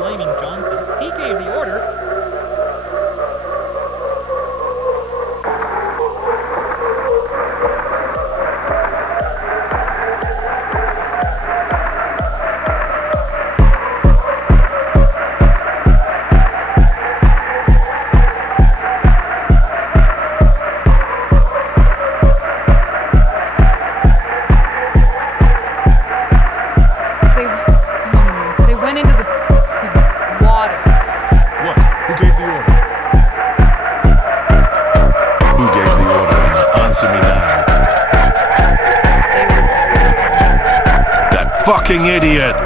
blaming Johnson. He gave the order. They went into the water. What? Who gave the order? Who gave the order? Answer me now. That fucking idiot!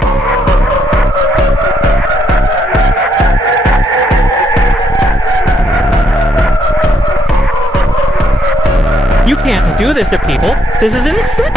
You can't do this to people. This is insane.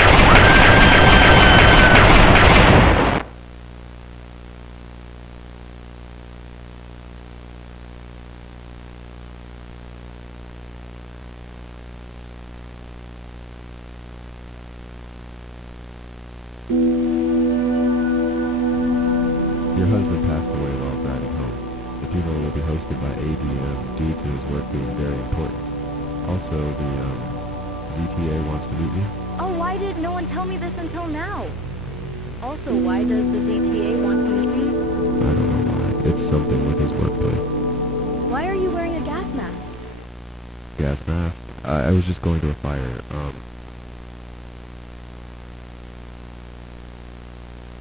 Your husband passed away while driving home. The funeral will be hosted by ADM due to his work being very important. Also, the ZTA wants to meet you. Oh, why did no one tell me this until now? Also, why does the ZTA want to meet me? I don't know why. It's something with his workplace. Why are you wearing a gas mask? Gas mask? I was just going to a fire.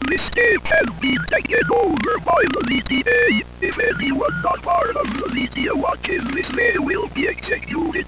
This game has been taken over by the ZTA. If anyone not part of the ZTA watches this, they will be executed.